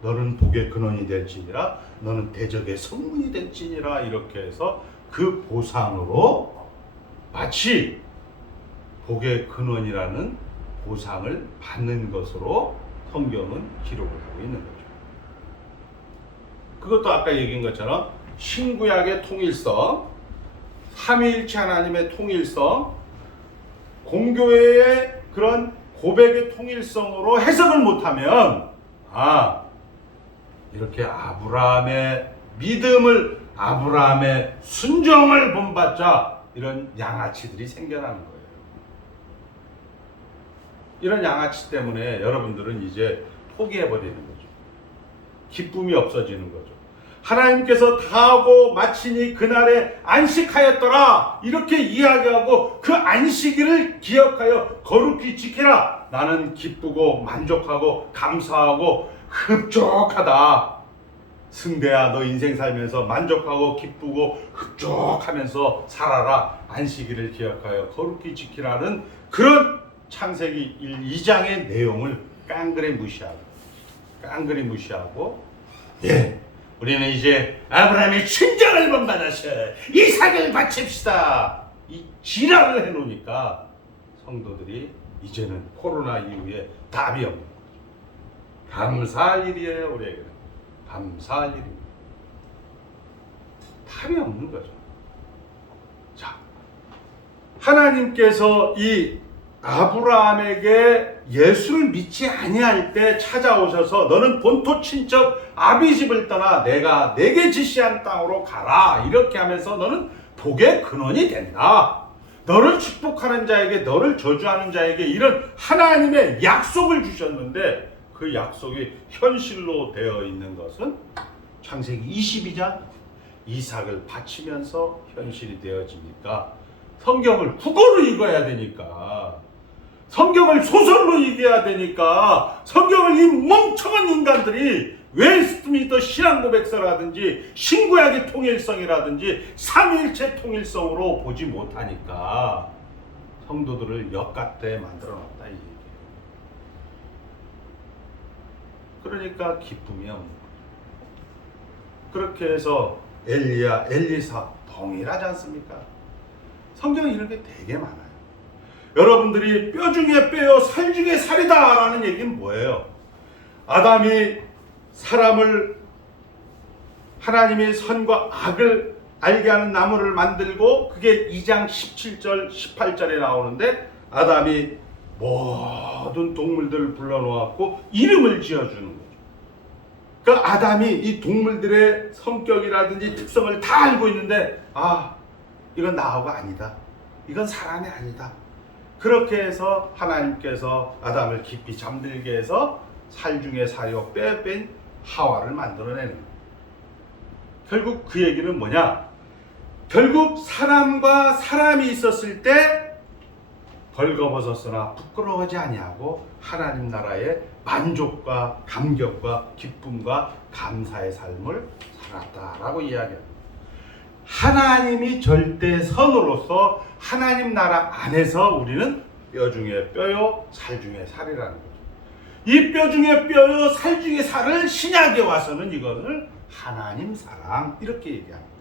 너는 복의 근원이 될지니라, 너는 대적의 성문이 될지니라, 이렇게 해서 그 보상으로 마치 복의 근원이라는 보상을 받는 것으로 성경은 기록을 하고 있는 거죠. 그것도 아까 얘기한 것처럼 신구약의 통일성, 삼위일체 하나님의 통일성, 공교회의 그런 고백의 통일성으로 해석을 못하면 이렇게 아브라함의 믿음을, 아브라함의 순종을 본받자 이런 양아치들이 생겨나는 거예요. 이런 양아치 때문에 여러분들은 이제 포기해버리는 거죠. 기쁨이 없어지는 거죠. 하나님께서 다 하고 마치니 그날에 안식하였더라, 이렇게 이야기하고 그 안식일을 기억하여 거룩히 지키라. 나는 기쁘고 만족하고 감사하고 흡족하다. 승대야, 너 인생 살면서 만족하고 기쁘고 흡족하면서 살아라. 안식일을 기억하여 거룩히 지키라는 그런 창세기 2장의 내용을 깡그리 무시하고 우리는 이제 아브라함의 친정을 본받아서 이삭을 바칩시다, 이 지랄을 해놓으니까 성도들이 이제는 코로나 이후에 답이 없는 거죠. 감사할 일이에요. 우리에게는 감사할 일입니다. 답이 없는 거죠. 자, 하나님께서 이 아브라함에게 예수를 믿지 아니할 때 찾아오셔서 너는 본토 친척 아비 집을 떠나 내가 내게 지시한 땅으로 가라, 이렇게 하면서 너는 복의 근원이 된다. 너를 축복하는 자에게, 너를 저주하는 자에게 이런 하나님의 약속을 주셨는데 그 약속이 현실로 되어 있는 것은 창세기 22장 이삭을 바치면서 현실이 되어지니까 성경을 국어로 읽어야 되니까, 성경을 소설로 읽어야 되니까, 성경을 이 멍청한 인간들이 웨스트민스터 신앙고백서라든지 신구약의 통일성이라든지 삼위일체 통일성으로 보지 못하니까 성도들을 역같게 만들어놨다, 이 얘기예요. 그러니까 기쁨이 없는 거예요. 그렇게 해서 엘리야, 엘리사 동일하지 않습니까? 성경에 이런 게 되게 많아요. 여러분들이 뼈 중에 뼈요 살 중에 살이다 라는 얘기는 뭐예요? 아담이 사람을, 하나님의 선과 악을 알게 하는 나무를 만들고 그게 2장 17절 18절에 나오는데 아담이 모든 동물들을 불러놓았고 이름을 지어주는 거죠. 그러니까 아담이 이 동물들의 성격이라든지 특성을 다 알고 있는데 이건 나하고 아니다, 이건 사람이 아니다. 그렇게 해서 하나님께서 아담을 깊이 잠들게 해서 살 중에 살이요 뼈에 뺀 하와를 만들어내는 거예요. 결국 그 얘기는 뭐냐? 결국 사람과 사람이 있었을 때 벌거벗었으나 부끄러워하지 아니하고 하나님 나라의 만족과 감격과 기쁨과 감사의 삶을 살았다라고 이야기합니다. 하나님이 절대 선으로서 하나님 나라 안에서 우리는 뼈 중에 뼈요 살 중에 살이라는 거죠. 이 뼈 중에 뼈요 살 중에 살을 신약에 와서는 이것을 하나님 사랑 이렇게 얘기합니다.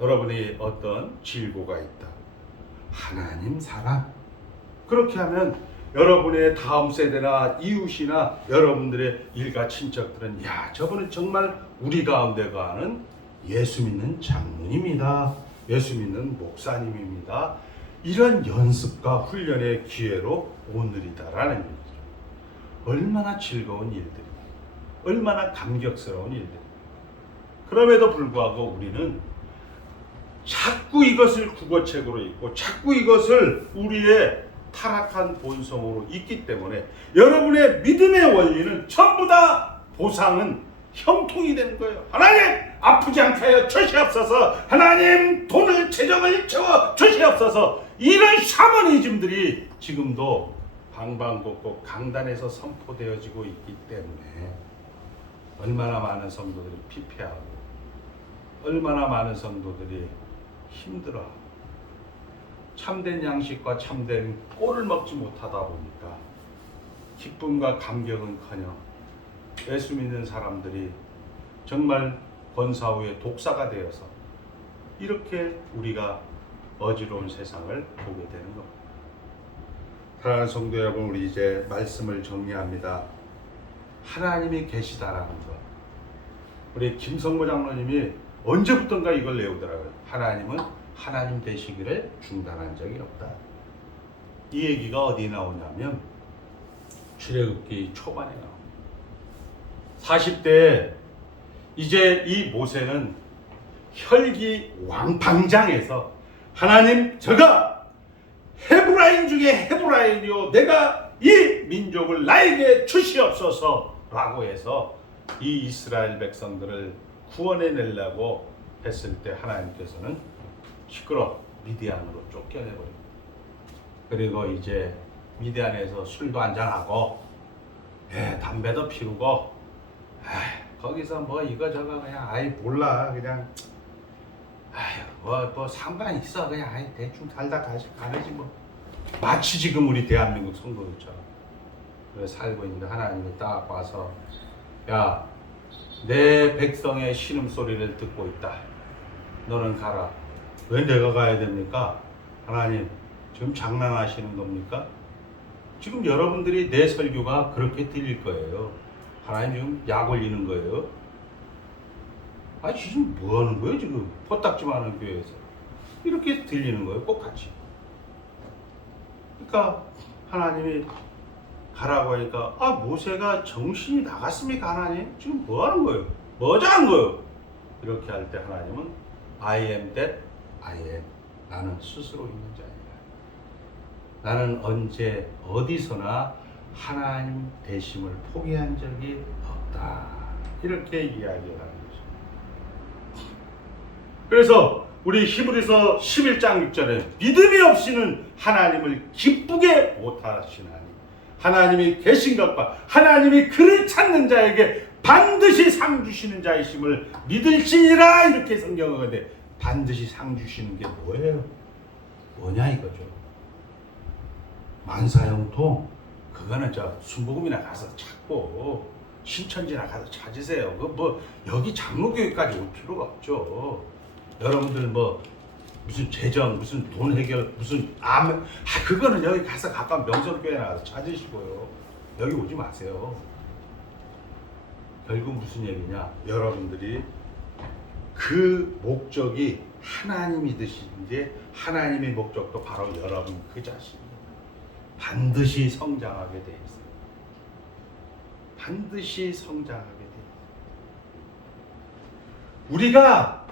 여러분이 어떤 질고가 있다. 하나님 사랑. 그렇게 하면 여러분의 다음 세대나 이웃이나 여러분들의 일가 친척들은 야, 저분은 정말 우리 가운데 가는 예수 믿는 장로님이다. 예수 믿는 목사님입니다. 이런 연습과 훈련의 기회로 오늘이다라는 얘기죠. 얼마나 즐거운 일들이, 얼마나 감격스러운 일들. 그럼에도 불구하고 우리는 자꾸 이것을 국어책으로 읽고 자꾸 이것을 우리의 타락한 본성으로 있기 때문에 여러분의 믿음의 원리는 전부 다 보상은 형통이 되는 거예요. 하나님 아프지 않게 하여 주시옵소서. 하나님 돈을 재정을 채워 주시옵소서. 이런 샤머니즘들이 지금도 방방곡곡 강단에서 선포되어지고 있기 때문에 얼마나 많은 성도들이 피폐하고 얼마나 많은 성도들이 힘들어 참된 양식과 참된 꼴을 먹지 못하다 보니까 기쁨과 감격은커녕 예수 믿는 사람들이 정말 권사후의 독사가 되어서 이렇게 우리가 어지러운 세상을 보게 되는 겁니다. 사랑하는 성도 여러분, 우리 이제 말씀을 정리합니다. 하나님이 계시다라는 것. 우리 김성모 장로님이 언제부턴가 이걸 내오더라고요. 하나님은 하나님 되시기를 중단한 적이 없다. 이 얘기가 어디 나오냐면 출애굽기 초반에 나옵니다. 40대 이제 이 모세는 혈기 왕방장에서 하나님, 제가 헤브라인 중에 헤브라인이요 내가 이 민족을 나에게 주시옵소서 라고 해서 이 이스라엘 백성들을 구원해내려고 했을 때 하나님께서는 시끄러 미디안으로 쫓겨내버립니다. 그리고 이제 미디안에서 술도 한잔하고 담배도 피우고 거기서 뭐 이거저거 그냥 아이 몰라 그냥 뭐 상관 있어 그냥 아이 대충 살다 가야지 뭐. 마치 지금 우리 대한민국 성도들처럼 살고 있는데 하나님이 딱 와서 야, 내 백성의 신음소리를 듣고 있다. 너는 가라. 왜 내가 가야 됩니까? 하나님 지금 장난하시는 겁니까? 지금 여러분들이 내 설교가 그렇게 들릴 거예요. 하나님 지금 약 올리는 거예요. 아니 지금 뭐 하는 거예요 지금? 포딱지 많은 교회에서 이렇게 들리는 거예요 똑같이. 그러니까 하나님이 가라고 하니까 모세가 정신이 나갔습니까 하나님? 지금 뭐 하는 거예요? 뭐 하는 거예요? 이렇게 할 때 하나님은 I am that I am. 나는 스스로 있는 자이다. 나는 언제 어디서나 하나님 되심을 포기한 적이 없다. 이렇게 이야기를 하는 거죠. 그래서 우리 히브리서 11장 6절에 믿음이 없이는 하나님을 기쁘게 못하시나니 하나님이 계신 것과 하나님이 그를 찾는 자에게 반드시 상 주시는 자이심을 믿을지니라 이렇게 성경은 하는데 반드시 상 주시는 게 뭐예요? 뭐냐 이거죠. 만사형통 그거는 저 순복음이나 가서 찾고 신천지나 가서 찾으세요. 그 뭐 여기 장로교회까지 올 필요가 없죠. 여러분들 뭐 무슨 재정 무슨 돈 해결 무슨 그거는 여기 가서 가까운 명설교회나 가서 찾으시고요. 여기 오지 마세요. 결국 무슨 얘기냐? 여러분들이 그 목적이 하나님이듯인데 하나님의 목적도 바로 여러분 그 자신입니다. 반드시 성장하게 돼 있어요. 반드시 성장하게 돼 있어요. 우리가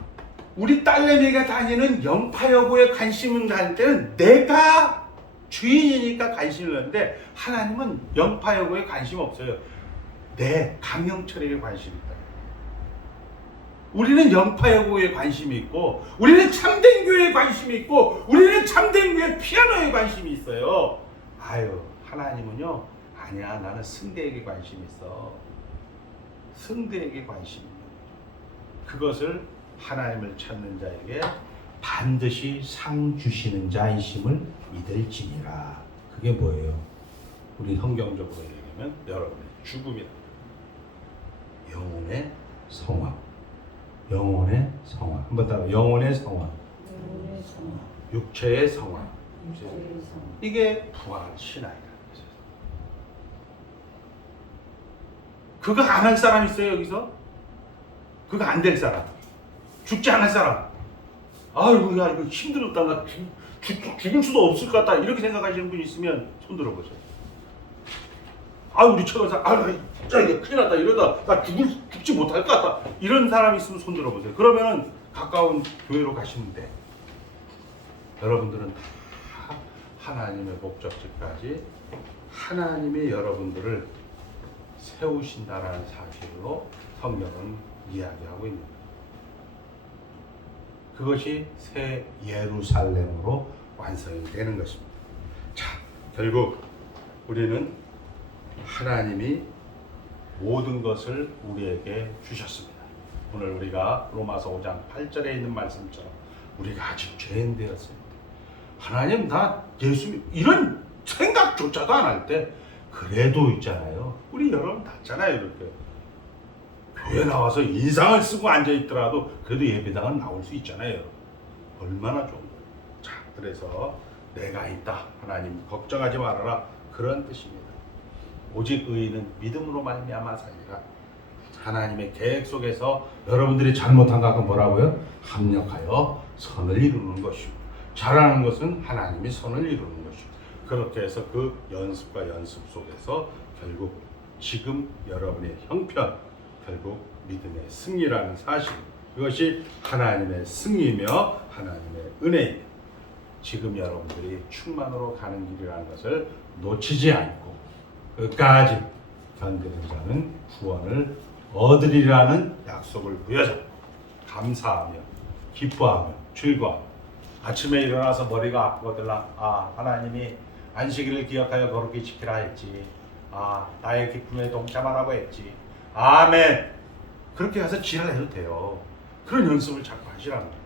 우리 딸내미가 다니는 영파여고에 관심을 가질 때는 내가 주인이니까 관심을 갖는데 하나님은 영파여고에 관심 없어요. 내 강영철에게 관심이 있다. 우리는 영파여고에 관심이 있고, 우리는 참된 교회에 관심이 있고, 우리는 참된 교회 피아노에 관심이 있어요. 아유, 하나님은요, 아니야, 나는 승대에게 관심이 있어. 승대에게 관심이 있는 거죠. 그것을 하나님을 찾는 자에게 반드시 상 주시는 자이심을 믿을지니라. 그게 뭐예요? 우리 성경적으로 얘기하면 여러분의 죽음이다. 영혼의 성화. 영혼의 성화. 한번 따라. 영혼의 성화. 육체의 성화. 이게 부활 신앙이라는 거죠. 그거 안 할 사람 있어요, 여기서? 그거 안 될 사람. 죽지 않을 사람. 아이고, 야, 이거 힘들었다. 나 죽을 수도 없을 것 같다. 이렇게 생각하시는 분 있으면 손 들어보세요. 아, 우리 처가사, 진짜 이거 큰일 났다. 이러다 나 죽지 못할 것 같다. 이런 사람이 있으면 손 들어보세요. 그러면은 가까운 교회로 가시면 돼. 여러분들은 다 하나님의 목적지까지 하나님이 여러분들을 세우신다라는 사실로 성경은 이야기하고 있는 거예요. 그것이 새 예루살렘으로 완성이 되는 것입니다. 자, 결국 우리는 하나님이 모든 것을 우리에게 주셨습니다. 오늘 우리가 로마서 5장 8절에 있는 말씀처럼 우리가 아직 죄인 되었습니다. 하나님 다 예수 이런 생각조차도 안 할 때 그래도 있잖아요. 우리 여러분 닿잖아요. 이렇게 교회 나와서 인상을 쓰고 앉아있더라도 그래도 예배당은 나올 수 있잖아요. 얼마나 좋은 거예요. 자, 그래서 내가 있다. 하나님 걱정하지 말아라. 그런 뜻입니다. 오직 의인은 믿음으로 말미암아 살리라. 하나님의 계획 속에서 여러분들이 잘못한 것은 뭐라고요? 합력하여 선을 이루는 것이고, 잘하는 것은 하나님이 선을 이루는 것이고, 그렇게 해서 그 연습과 연습 속에서 결국 지금 여러분의 형편, 결국 믿음의 승리라는 사실, 그것이 하나님의 승리며 하나님의 은혜입니다. 지금 여러분들이 충만으로 가는 길이라는 것을 놓치지 않고 끝까지 견디는 자는 구원을 얻으리라는 약속을 부여잡고 감사하며 기뻐하며 즐거워하며 아침에 일어나서 머리가 아프거들라 하나님이 안식일을 기억하여 거룩히 지키라 했지. 나의 기쁨에 동참하라고 했지. 아멘. 그렇게 해서 지랄해도 돼요. 그런 연습을 자꾸 하시라는 거예요.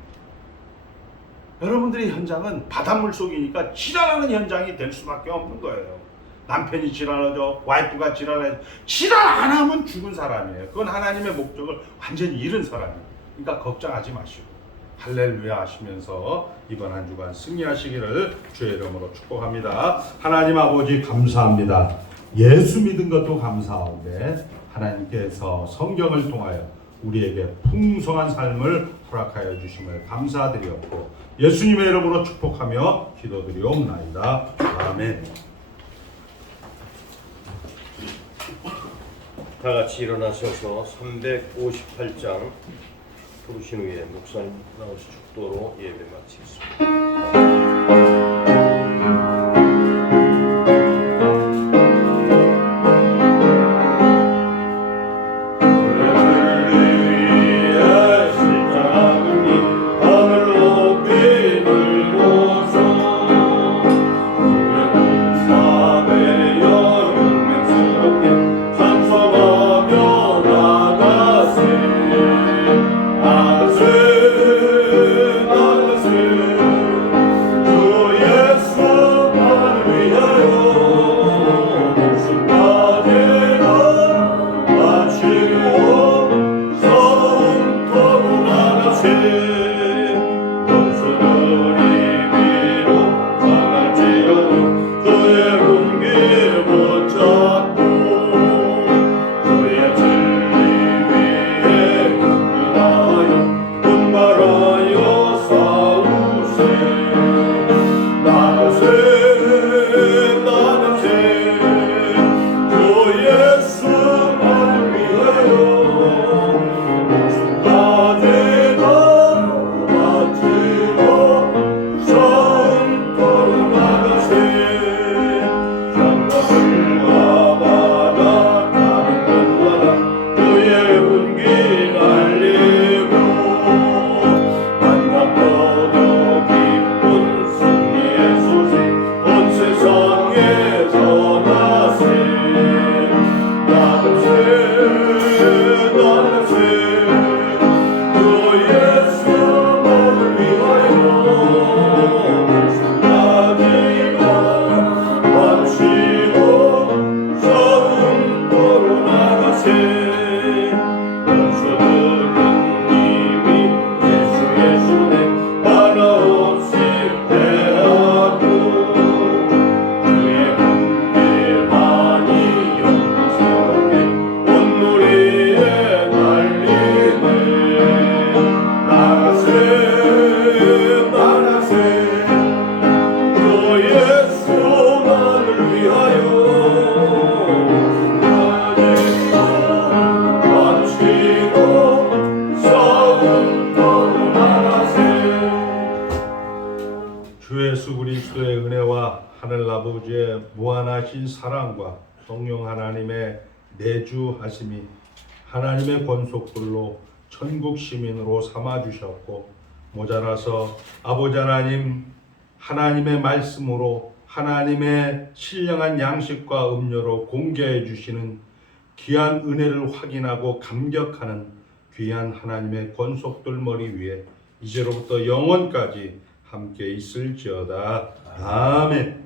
여러분들의 현장은 바닷물 속이니까 지랄하는 현장이 될 수밖에 없는 거예요. 남편이 지랄하죠. 와이프가 지랄하죠. 지랄 안 하면 죽은 사람이에요. 그건 하나님의 목적을 완전히 잃은 사람이에요. 그러니까 걱정하지 마시고 할렐루야 하시면서 이번 한 주간 승리하시기를 주의 이름으로 축복합니다. 하나님 아버지 감사합니다. 예수 믿은 것도 감사한데 하나님께서 성경을 통하여 우리에게 풍성한 삶을 허락하여 주심을 감사드리었고 예수님의 이름으로 축복하며 기도드리옵나이다. 아멘. 다 같이 일어나셔서 358장 부르신 후에 목사님 나오시 축도로 예배 마치겠습니다. 그의 운기 날리고 주 예수 그리스도의 은혜와 하늘 아버지의 무한하신 사랑과 성령 하나님의 내주하심이 하나님의 권속들로 천국 시민으로 삼아 주셨고, 모자라서 아버지 하나님 하나님의 말씀으로 하나님의 신령한 양식과 음료로 공개해 주시는 귀한 은혜를 확인하고 감격하는 귀한 하나님의 권속들 머리 위에 이제로부터 영원까지 함께 있을지어다. 아멘.